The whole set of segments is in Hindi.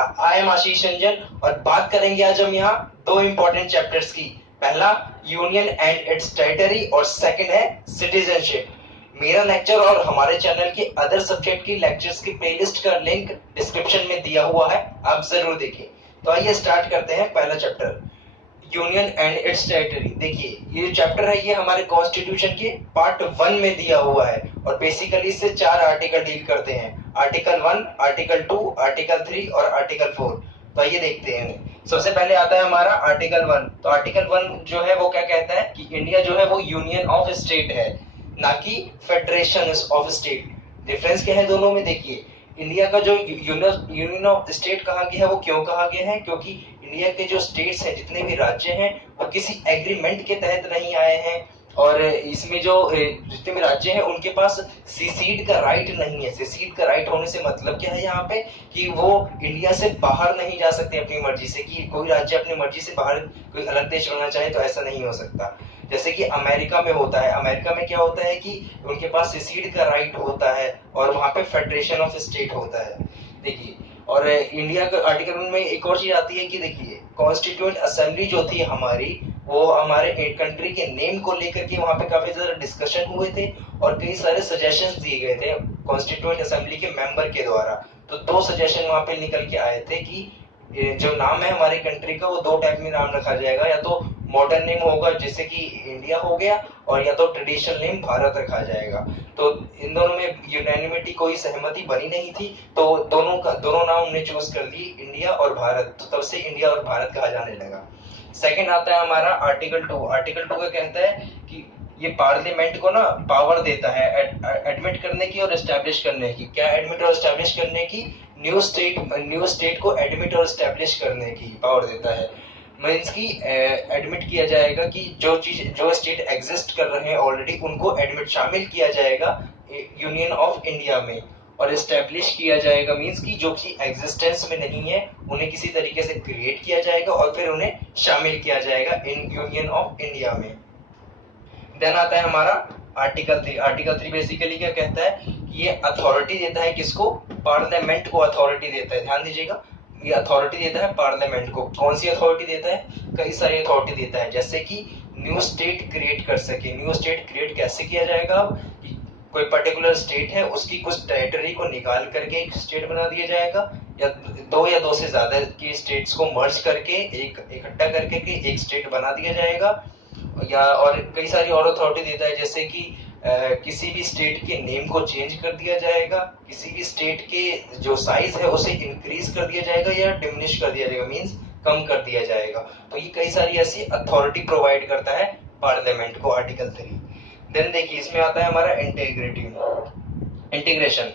आई एम आशीष रंजन और बात करेंगे आज हम यहाँ दो इंपॉर्टेंट चैप्टर्स की। पहला यूनियन एंड इट्स टेरिटरी और सेकंड है सिटीजनशिप। मेरा लेक्चर और हमारे चैनल के अदर सब्जेक्ट की लेक्चर्स की प्लेलिस्ट का लिंक डिस्क्रिप्शन में दिया हुआ है, आप जरूर देखें। तो आइए स्टार्ट करते हैं पहला chapter, union and it's territory. देखिए ये जो चैप्टर है ये हमारे कॉन्स्टिट्यूशन के पार्ट 1 में दिया हुआ है और बेसिकली इससे 4 आर्टिकल डील करते हैं, आर्टिकल 1, आर्टिकल 2, आर्टिकल 3 और आर्टिकल 4। तो आइए देखते हैं। सबसे पहले आता है हमारा आर्टिकल 1। तो आर्टिकल 1 जो है वो क्या कहता है कि इंडिया जो है वो यूनियन ऑफ स्टेट है, ना कि फेडरेशन ऑफ स्टेट। डिफरेंस क्या है दोनों में? देखिए इंडिया का जो यूनियन ऑफ स्टेट कहा गया है वो क्यों कहा गया है? क्योंकि इंडिया के जो स्टेट्स हैं, जितने भी राज्य हैं, वो किसी एग्रीमेंट के तहत नहीं आए हैं और इसमें जो जितने भी राज्य हैं उनके पास सीसीड का राइट नहीं है। सीसीड का राइट होने से मतलब क्या है यहाँ पे कि वो इंडिया से बाहर नहीं जा सकते अपनी मर्जी से, कि कोई राज्य अपनी मर्जी से बाहर कोई अलग देश बनना चाहे तो ऐसा नहीं हो सकता। जैसे कि अमेरिका में होता है। अमेरिका में क्या होता है कि उनके पास सीसीड का राइट होता है और वहां पे फेडरेशन ऑफ स्टेट होता है। देखिए और इंडिया का आर्टिकल में एक और चीज आती है कि देखिए कॉन्स्टिट्यूएंट असेंबली जो थी हमारी, वो हमारे कंट्री के नेम को लेकर के वहां पे काफी ज्यादा डिस्कशन हुए थे और कई सारे सजेशंस दिए गए थे कॉन्स्टिट्यूएंट असेंबली के मेंबर के द्वारा। तो दो सजेशन वहां पे निकल के आए थे कि जो नाम है हमारे कंट्री का वो दो टाइप में नाम रखा जाएगा, या तो मॉडर्न नेम होगा जैसे कि इंडिया हो गया, और या तो ट्रेडिशनल नेम भारत रखा जाएगा। तो इन दोनों में यूनानिमिटी कोई सहमति बनी नहीं थी, तो दोनों नाम हमने चूज कर ली, इंडिया और भारत। तो तब से इंडिया और भारत कहा जाने लगा। सेकंड आता है हमारा आर्टिकल 2। आर्टिकल 2 का कहता है कि ये पार्लियामेंट को ना पावर देता है एडमिट करने की और एस्टैब्लिश करने की। क्या एडमिट और एस्टैब्लिश करने की? न्यू स्टेट को एडमिट और एस्टैब्लिश करने की पावर देता है। मीन्स की एडमिट किया जाएगा कि जो स्टेट एग्जिस्ट कर रहे हैं ऑलरेडी, उनको एडमिट शामिल किया जाएगा यूनियन ऑफ इंडिया में। और एस्टेब्लिश किया जाएगा मीन्स की जो कि एग्जिस्टेंस में नहीं है उन्हें किसी तरीके से क्रिएट किया जाएगा और फिर उन्हें शामिल किया जाएगा इन यूनियन ऑफ इंडिया में। देन आता है हमारा आर्टिकल 3। आर्टिकल 3 बेसिकली क्या कहता है कि ये अथॉरिटी देता है किसको? पार्लियामेंट को अथॉरिटी देता है। ध्यान दीजिएगा, ये अथॉरिटी देता है पार्लियामेंट को। कौन सी अथॉरिटी देता है? कई सारी अथॉरिटी देता है, जैसे कि न्यू स्टेट क्रिएट कर सके। न्यू स्टेट क्रिएट कैसे किया जाएगा? कोई पर्टिकुलर स्टेट है उसकी कुछ टेरिटरी को निकाल करके एक स्टेट बना दिया जाएगा, या दो से ज्यादा की स्टेट्स को मर्ज करके इकट्ठा करके एक स्टेट बना दिया जाएगा। या और कई सारी और अथॉरिटी देता है, जैसे कि किसी भी स्टेट के नेम को चेंज कर दिया जाएगा, किसी भी स्टेट के जो साइज है उसे इंक्रीज कर दिया जाएगा या डिमिनिश कर दिया जाएगा, मींस कम कर दिया जाएगा। तो ये कई सारी ऐसी अथॉरिटी प्रोवाइड करता है पार्लियामेंट को, आर्टिकल 3। देन देखिए इसमें आता है हमारा इंटीग्रेशन।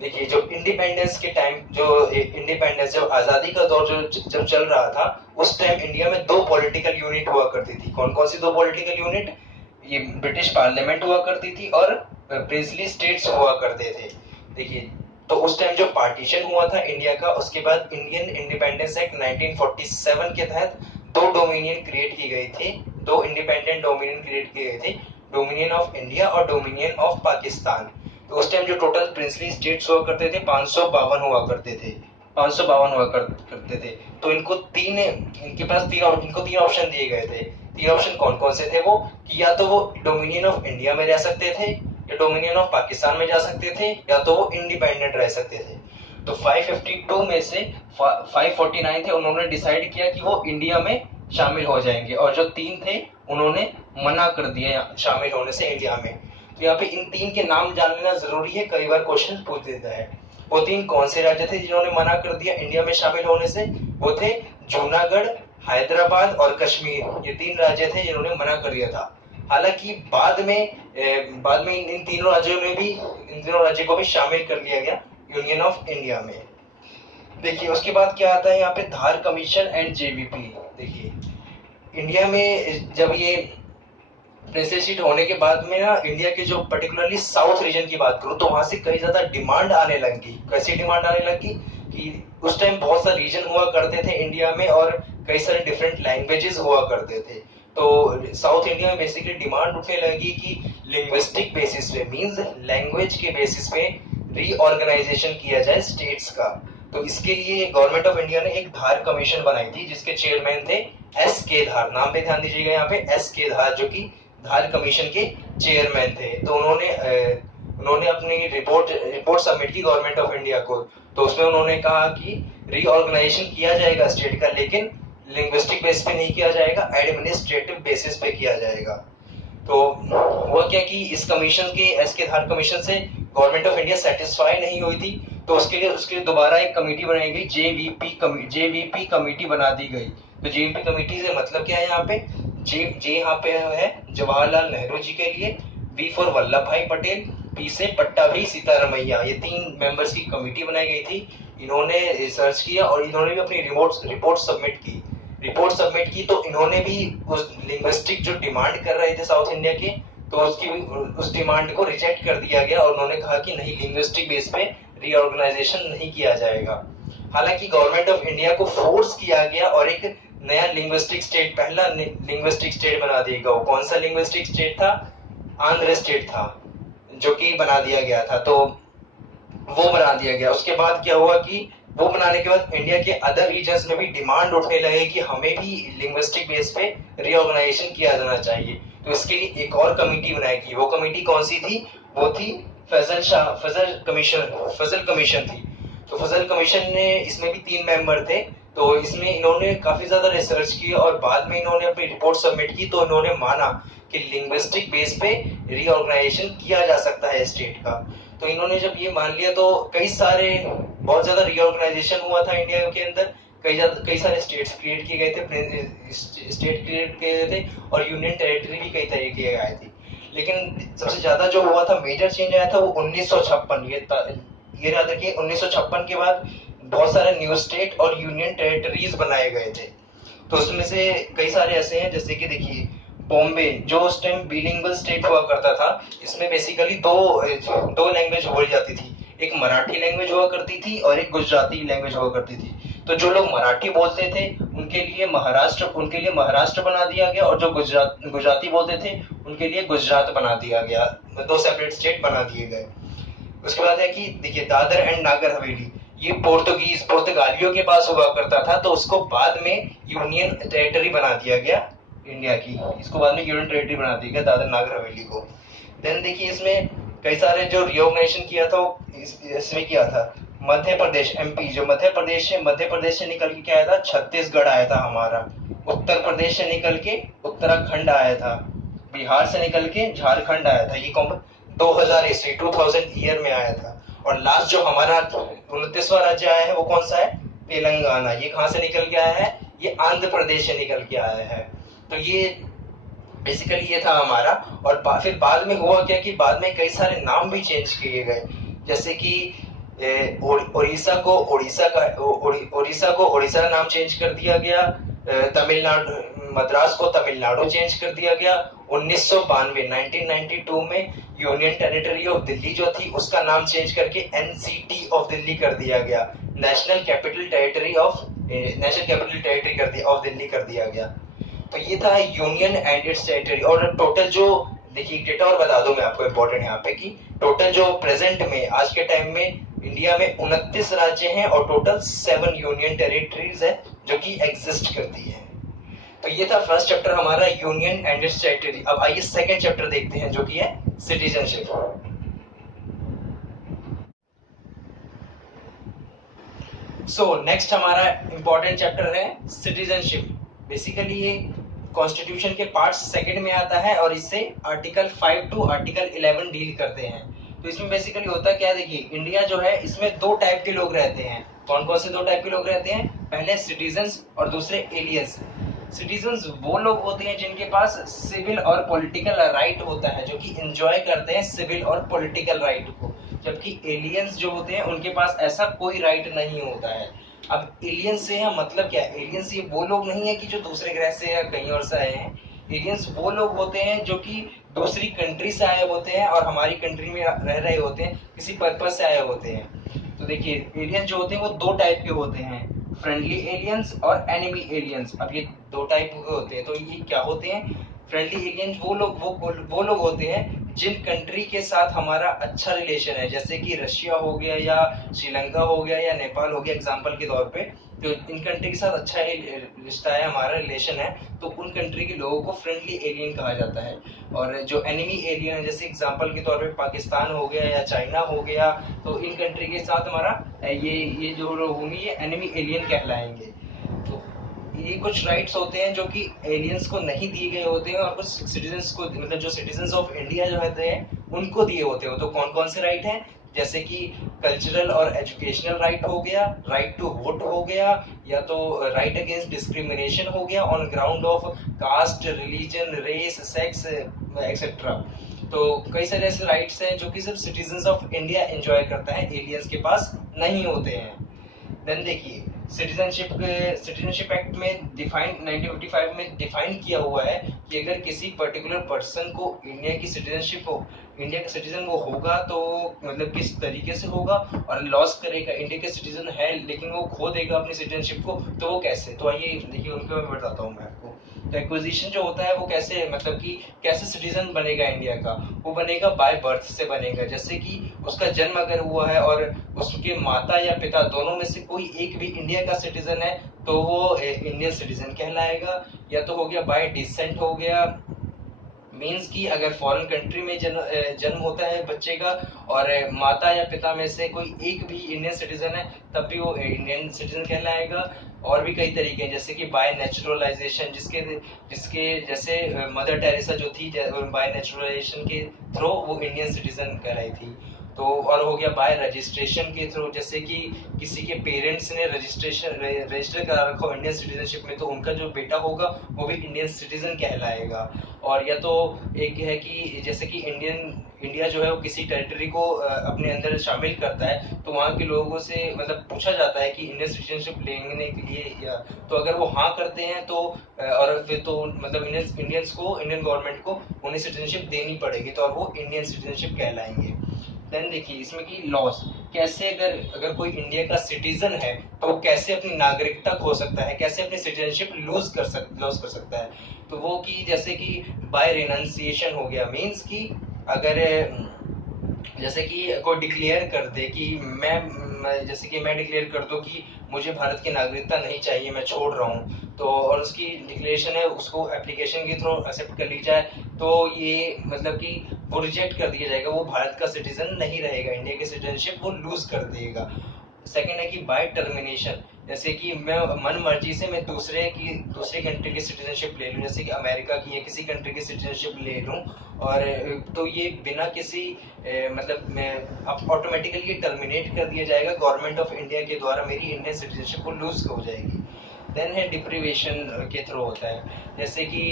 देखिए जो इंडिपेंडेंस के टाइम, जो इंडिपेंडेंस जब आजादी का दौर जब चल रहा था, उस टाइम इंडिया में दो पॉलिटिकल यूनिट हुआ करती थी। कौन कौन सी दो पॉलिटिकल यूनिट? ये ब्रिटिश पार्लियामेंट हुआ करती थी और प्रिंसली स्टेट्स हुआ करते थे। देखिए तो उस टाइम जो पार्टीशन हुआ था इंडिया का, उसके बाद इंडियन इंडिपेंडेंस एक्ट 1947 के तहत दो डोमिनियन क्रिएट की गई थी, दो इंडिपेंडेंट डोमिनियन क्रिएट किए गए थे, डोमिनियन ऑफ इंडिया और डोमिनियन ऑफ पाकिस्तान। तो उस टाइम जो टोटल प्रिंसली स्टेट्स हुआ करते थे 552 हुआ करते थे, 552 हुआ करते थे। तो इनको तीन ऑप्शन दिए गए थे। तीन ऑप्शन कौन कौन से थे वो? कि या तो वो डोमिनियन ऑफ इंडिया में रह सकते थे, या डोमिनियन ऑफ पाकिस्तान में जा सकते थे, या तो वो इंडिपेंडेंट रह सकते थे। तो 552 में से 549 थे, उन्होंने डिसाइड किया कि वो इंडिया में शामिल हो जाएंगे, और जो तीन थे उन्होंने मना कर दिया शामिल होने से इंडिया में। तो यहाँ पे इन तीन के नाम जान लेना जरूरी है, कई बार क्वेश्चन पूछ देता है। वो तीन कौन से राज्य थे जिन्होंने मना कर दिया इंडिया में शामिल होने से? वो थे जूनागढ़, हैदराबाद और कश्मीर। ये तीन राज्य थे जिन्होंने मना कर दिया था। हालांकि बाद में इन तीनों राज्यों को भी शामिल कर लिया गया यूनियन ऑफ इंडिया में। देखिए उसके बाद क्या आता है यहाँ पे, धार कमीशन एंड जेवीपी। देखिए इंडिया में जब ये नेसेसिट होने के बाद में ना, इंडिया के जो पर्टिकुलरली साउथ रीजन की बात करूं तो वहां से कई ज्यादा डिमांड आने लगी। कैसी डिमांड आने लगी? कि उस टाइम बहुत सारे रीजन हुआ करते थे इंडिया में और कई सारे डिफरेंट लैंग्वेजेस हुआ करते थे। तो साउथ इंडिया में बेसिकली डिमांड उठने लगी कि लिंग्विस्टिक बेसिस पे, मींस लैंग्वेज के बेसिस पे रीऑर्गेनाइजेशन किया जाए स्टेट्स का। तो इसके लिए गवर्नमेंट ऑफ इंडिया ने एक धार कमीशन बनाई थी जिसके चेयरमैन थे एस के धार। नाम पे ध्यान दीजिएगा यहाँ पे, एस के धार, जो कि धार कमीशन के चेयरमैन थे। तो उन्होंने अपनी रिपोर्ट सबमिट की गवर्नमेंट ऑफ इंडिया को। तो उसमें उन्होंने कहा कि रीऑर्गेनाइजेशन किया जाएगा स्टेट का, लेकिन लिंग्विस्टिक बेस पे नहीं किया जाएगा, एडमिनिस्ट्रेटिव बेसिस पे किया जाएगा। तो हुआ क्या कि इस कमीशन के, एस के धार कमीशन से गवर्नमेंट ऑफ इंडिया सेटिस्फाई नहीं हुई थी। तो उसके लिए दोबारा एक कमेटी बनाई गई, जेवीपी कमेटी बना दी गई। तो जेवीपी कमेटी से मतलब क्या है यहाँ पे, जे यहाँ पे है जवाहरलाल नेहरू जी के लिए, वी फॉर वल्लभ भाई पटेल, पी से पट्टाभी सीतारमैया, ये 3 मेंबर्स की कमेटी बनाई गई थी। इन्होंने रिसर्च किया और इन्होंने भी अपनी रिपोर्ट सबमिट की। तो इन्होंने भी उस लिंग्विस्टिक जो डिमांड कर रहे थे साउथ इंडिया के, तो उस डिमांड को रिजेक्ट कर दिया गया और उन्होंने कहा कि नहीं, लिंग्विस्टिक बेस पे रीऑर्गेनाइजेशन नहीं किया जाएगा। हालांकि गवर्नमेंट ऑफ इंडिया को फोर्स किया गया और एक नया लिंग्विस्टिक स्टेट, पहला लिंग्विस्टिक स्टेट बना दिया गया। वो कौन सा लिंग्विस्टिक स्टेट था? आंध्र स्टेट था, जो कि बना दिया गया था। तो वो बना दिया गया। उसके बाद क्या हुआ कि वो बनाने के बाद इंडिया के अदर रीजन्स में भी डिमांड उठने लगे कि हमें भी लिंग्विस्टिक बेस पे रीऑर्गेनाइजेशन किया जाना चाहिए। तो इसके लिए एक और कमेटी बनाई गई। वो कमेटी कौन सी थी? वो थी फजल कमीशन थी। तो फजल कमीशन ने, इसमें भी 3 मेंबर थे। तो इसमें इन्होंने काफी ज्यादा रिसर्च की और बाद में इन्होंने अपनी रिपोर्ट सबमिट की। तो इन्होंने माना कि लिंग्विस्टिक बेस पे रीऑर्गेनाइजेशन किया जा सकता है स्टेट का। तो इन्होंने जब ये मान लिया तो बहुत ज्यादा रीऑर्गेनाइजेशन हुआ था इंडिया के अंदर। कई सारे स्टेट्स क्रिएट किए गए थे और यूनियन टेरिटरी भी कई तरह किए गए थे। लेकिन सबसे ज्यादा जो हुआ था, मेजर चेंज आया था, वो 1956, ये याद रखिए, 1956 के बाद बहुत सारे न्यू स्टेट और यूनियन टेरिटरीज बनाए गए थे। तो उसमें से कई सारे ऐसे हैं, जैसे कि देखिए बॉम्बे, जो उस टाइम बिलिंगुअल स्टेट हुआ करता था, इसमें बेसिकली दो लैंग्वेज बोली जाती थी। एक मराठी लैंग्वेज हुआ करती थी और एक गुजराती लैंग्वेज हुआ करती थी। तो जो लोग मराठी बोलते थे उनके लिए महाराष्ट्र बना दिया गया, और जो गुजराती बोलते थे उनके लिए गुजरात बना दिया गया। 2 सेपरेट स्टेट बना दिए गए। उसके बाद है कि देखिए दादर एंड नागर हवेली, ये पुर्तगालियों के पास हुआ करता था। तो उसको बाद में यूनियन टेरिटरी बना दिया गया इंडिया की। इसको बाद में यूनियन टेरिटरी बना दिया गया, दादर नागर हवेली को। देन देखिए इसमें कई सारे जो रिऑर्गेनाइजेशन किया था इसमें किया था मध्य प्रदेश, एमपी, जो मध्य प्रदेश से निकल के क्या आया था? छत्तीसगढ़ आया था हमारा। उत्तर प्रदेश से निकल के उत्तराखंड आया था। बिहार से निकल के झारखंड आया था। ये 2000 ईस्वी 2000 ईयर में आया था। और लास्ट जो हमारा 29वां राज्य आया है वो कौन सा है? तेलंगाना। ये कहां से निकल के आया है? ये आंध्र प्रदेश से निकल के आया है। तो ये बेसिकली ये था हमारा। और फिर बाद में हुआ क्या कि बाद में कई सारे नाम भी चेंज किए गए, जैसे कि उड़ीसा को उड़ीसा का नाम चेंज कर दिया गया। तमिलनाडु, मद्रास को तमिलनाडु चेंज कर दिया गया। 1992 में यूनियन टेरिटरी ऑफ दिल्ली जो थी उसका नाम चेंज करके एनसीटी ऑफ दिल्ली कर दिया गया। National capital territory of Delhi कर दिया गया। तो ये था यूनियन एंड इट्स टेरिटरी। और टोटल जो, देखिए डेटा और बता दूं मैं आपको इम्पोर्टेंट यहाँ पे, कि टोटल जो प्रेजेंट में आज के टाइम में इंडिया में 29 राज्य हैं और टोटल 7 यूनियन टेरिटरीज है जो कि एग्जिस्ट करती है। तो ये था फर्स्ट चैप्टर हमारा, यूनियन एंड इट्स टेरिटरी। अब आइए सेकंड चैप्टर देखते हैं जो कि है सिटीजनशिप। सो नेक्स्ट हमारा इंपॉर्टेंट चैप्टर है सिटीजनशिप। बेसिकली ये कॉन्स्टिट्यूशन के पार्ट सेकंड में आता है और इससे आर्टिकल 5 टू आर्टिकल 11 डील करते हैं। तो इसमें बेसिकली होता क्या है, देखिए इंडिया जो है इसमें 2 टाइप के लोग रहते हैं। कौन कौन से 2 टाइप के लोग रहते हैं? पहले सिटीजन्स और दूसरे एलियंस। सिटीजन्स वो लोग होते हैं जिनके पास सिविल और पॉलिटिकल राइट होता है, जो कि एंजॉय करते हैं सिविल और पॉलिटिकल राइट को। जबकि एलियंस जो होते हैं उनके पास ऐसा कोई राइट नहीं होता है। अब एलियंस से मतलब क्या है? एलियंस ये वो लोग नहीं है कि जो दूसरे ग्रह से या कहीं और से आए हैं। एलियंस वो लोग होते हैं जो कि दूसरी कंट्री से आए होते हैं और हमारी कंट्री में रह रहे होते हैं, किसी पर्पज से आए होते हैं। तो देखिए एलियंस जो होते हैं वो 2 टाइप के होते हैं, फ्रेंडली एलियंस और एनिमी एलियंस। अब ये 2 टाइप होते हैं। तो ये क्या होते हैं? फ्रेंडली एलियंस वो लोग होते हैं जिन कंट्री के साथ हमारा अच्छा रिलेशन है, जैसे कि रशिया हो गया या श्रीलंका हो गया या नेपाल हो गया एग्जांपल के तौर पे, तो इन कंट्री के साथ अच्छा रिश्ता है, हमारा रिलेशन है, तो उन कंट्री के लोगों को फ्रेंडली एलियन कहा जाता है। और जो एनिमी एलियन है, जैसे एग्जांपल के तौर पे पाकिस्तान हो गया या चाइना हो गया, तो इन कंट्री के साथ हमारा ये जो लोग होंगे ये एनिमी एलियन कहलाएंगे। तो ये कुछ राइट्स होते हैं जो कि एलियंस को नहीं दिए गए होते हैं, और कुछ सिटीजन्स को, मतलब जो सिटीजन्स ऑफ इंडिया जो होते हैं उनको दिए होते हैं। तो कौन कौन से राइट हैं, जैसे कि कल्चरल और एजुकेशनल राइट हो गया, राइट टू वोट हो गया, या तो राइट अगेंस्ट डिस्क्रिमिनेशन हो गया on ground of caste, religion, race, sex etcetera. तो कई सारे ऐसे राइट्स हैं जो कि सिर्फ सिटीजन्स ऑफ इंडिया एंजॉय करता है, एलियंस के पास नहीं होते हैं। देन देखिए, सिटीजनशिप एक्ट में डिफाइन 1955 में डिफाइन किया हुआ है कि अगर किसी पर्टिकुलर पर्सन को इंडिया की सिटीजनशिप हो, इंडिया का सिटीजन वो होगा तो मतलब किस तरीके से होगा, और लॉस करेगा, इंडिया के सिटीजन है लेकिन वो खो देगा अपनी सिटीजनशिप को, तो वो कैसे। तो आइए देखिए उनके मैं बताता हूँ मैं आपको। तो एक्विजिशन जो होता है वो कैसे, मतलब कि कैसे सिटीजन बनेगा इंडिया का, वो बनेगा बाय बर्थ से बनेगा। जैसे कि उसका जन्म अगर हुआ है और उसके माता या पिता दोनों में से कोई एक भी इंडिया का सिटीजन है तो वो इंडियन सिटीजन कहलाएगा। या तो हो गया बाय डिसेंट हो गया, मीन्स कि अगर फॉरेन कंट्री में जन्म होता है बच्चे का और माता या पिता में से कोई एक भी इंडियन सिटीजन है तब भी वो इंडियन सिटीजन कहलाएगा। और भी कई तरीके हैं, जैसे कि बाय नेचुरलाइजेशन, जिसके जिसके जैसे मदर टेरेसा जो थी, बाय नेचुरलाइजेशन के थ्रू वो इंडियन सिटीजन कहलाई थी। तो और हो गया बाय रजिस्ट्रेशन के थ्रू, जैसे कि किसी के पेरेंट्स ने रजिस्टर करा रखा हो इंडियन सिटीजनशिप में, तो उनका जो बेटा होगा वो भी इंडियन सिटीजन कहलाएगा। और या तो एक है कि जैसे कि इंडिया जो है वो किसी टेरिटरी को अपने अंदर शामिल करता है, तो वहाँ के लोगों से मतलब पूछा जाता है कि इंडियन सिटीजनशिप लेने के लिए, या तो अगर वो हाँ करते हैं तो और फिर तो मतलब इंडियंस को, इंडियन गवर्नमेंट को उन्हें सिटीजनशिप देनी पड़ेगी, तो और वो इंडियन सिटीजनशिप कहलाएंगे। देन देखिए इसमें की लॉस, कैसे अगर अगर कोई इंडिया का सिटीजन है तो वो कैसे अपनी नागरिकता खो सकता है, कैसे अपनी सिटीजनशिप लॉस कर सकता है। तो वो कि जैसे कि बाय रिनाउंसिएशन हो गया, मींस कि अगर जैसे कि कोई डिक्लेयर कर दे कि जैसे कि मैं डिक्लेयर कर दूं कि मुझे भारत की नागरिकता नहीं चाहिए, मैं छोड़ रहा हूँ, तो और उसकी डिक्लेरेशन है उसको एप्लीकेशन के थ्रू एक्सेप्ट कर ली जाए, तो ये मतलब कि वो रिजेक्ट कर दिया जाएगा, वो भारत का सिटीजन नहीं रहेगा, इंडिया की सिटीजनशिप वो लूज कर देगा। सेकेंड है कि बाय टर्मिनेशन, जैसे कि मैं मन मर्जी से मैं दूसरे कंट्री की सिटीजनशिप ले लूं, जैसे कि अमेरिका की या किसी कंट्री की सिटीजनशिप ले लूं, और तो ये बिना किसी मतलब मैं ऑटोमेटिकली टर्मिनेट कर दिया जाएगा गवर्नमेंट ऑफ इंडिया के द्वारा, मेरी इंडियन सिटीजनशिप वो लूज हो जाएगी। देन है डिप्रीवेशन के थ्रू होता है, जैसे कि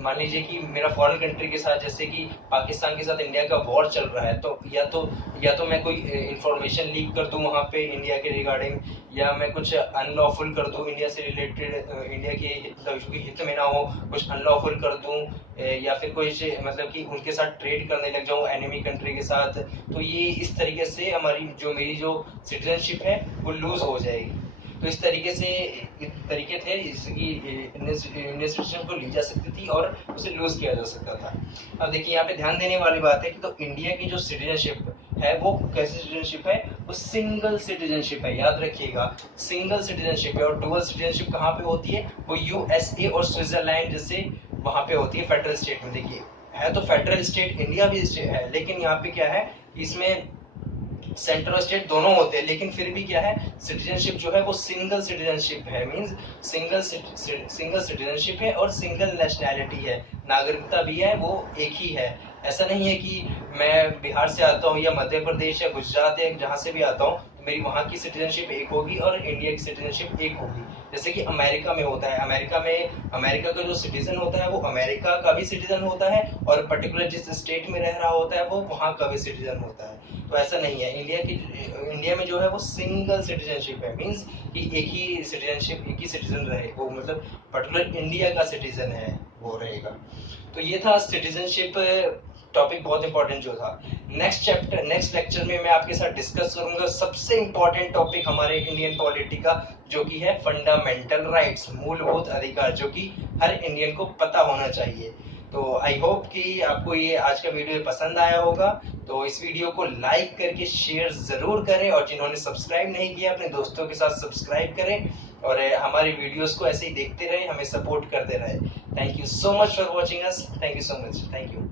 मान लीजिए कि मेरा फॉरेन कंट्री के साथ, जैसे कि पाकिस्तान के साथ इंडिया का वॉर चल रहा है, तो या तो मैं कोई इंफॉर्मेशन लीक कर दूं वहां पे इंडिया के रिगार्डिंग, या मैं कुछ अनलॉफुल कर दूं इंडिया से रिलेटेड, इंडिया के हित में ना हो, कुछ अनलॉफुल कर दूं, या फिर कोई मतलब कि उनके साथ ट्रेड करने लग जाऊं एनिमी कंट्री के साथ, तो ये इस तरीके से मेरी जो सिटीजनशिप है वो लूज हो जाएगी। तो इस तरीके से तरीके थे जिसकी इंडियन सिटीजन को ली जा सकती थी और उसे लूज किया जा सकता था। अब देखिए यहाँ पे ध्यान देने वाली बात है कि तो इंडिया की जो सिटीजनशिप है वो कैसी सिटीजनशिप है, वो सिंगल सिटीजनशिप है, याद रखिएगा सिंगल सिटीजनशिप है। और डुअल सिटीजनशिप कहाँ पे होती है, वो यूएसए और स्विट्जरलैंड जैसे वहां पे होती है फेडरल स्टेट में। देखिए है तो फेडरल स्टेट इंडिया भी है, लेकिन यहाँ पे क्या है, इसमें सेंटर और स्टेट दोनों होते हैं, लेकिन फिर भी क्या है, सिटीजनशिप जो है वो सिंगल सिटीजनशिप है, मींस सिंगल सिटीजनशिप है और सिंगल नेशनैलिटी है, नागरिकता भी है वो एक ही है। ऐसा नहीं है कि मैं बिहार से आता हूँ या मध्य प्रदेश या गुजरात या जहां से भी आता हूँ, मेरी वहां की सिटीजनशिप एक होगी और इंडिया की सिटीजनशिप एक होगी। जैसे कि अमेरिका में होता है, अमेरिका का जो सिटीजन होता है वो अमेरिका का भी सिटीजन होता है, और पर्टिकुलर जिस स्टेट में रह रहा होता है वो वहां का भी सिटीजन होता है। तो ऐसा नहीं है, इंडिया में जो है वो सिंगल सिटीजनशिप है, मींस कि एक ही सिटीजन रहे वो, मतलब पर्टिकुलर इंडिया का सिटीजन है वो रहेगा। तो ये था सिटीजनशिप टॉपिक, बहुत इंपॉर्टेंट जो था। नेक्स्ट लेक्चर में मैं आपके साथ डिस्कस करूंगा सबसे इंपॉर्टेंट टॉपिक हमारे इंडियन पॉलिटी का, जो कि है फंडामेंटल राइट्स, मूलभूत अधिकार, जो कि हर इंडियन को पता होना चाहिए। तो आई होप कि आपको ये आज का वीडियो पसंद आया होगा। तो इस वीडियो को लाइक करके शेयर जरूर करें, और जिन्होंने सब्सक्राइब नहीं किया अपने दोस्तों के साथ सब्सक्राइब करें, और हमारी वीडियोस को ऐसे ही देखते रहे, हमें सपोर्ट करते रहे। Thank you so much for watching us. Thank you so much. Thank you.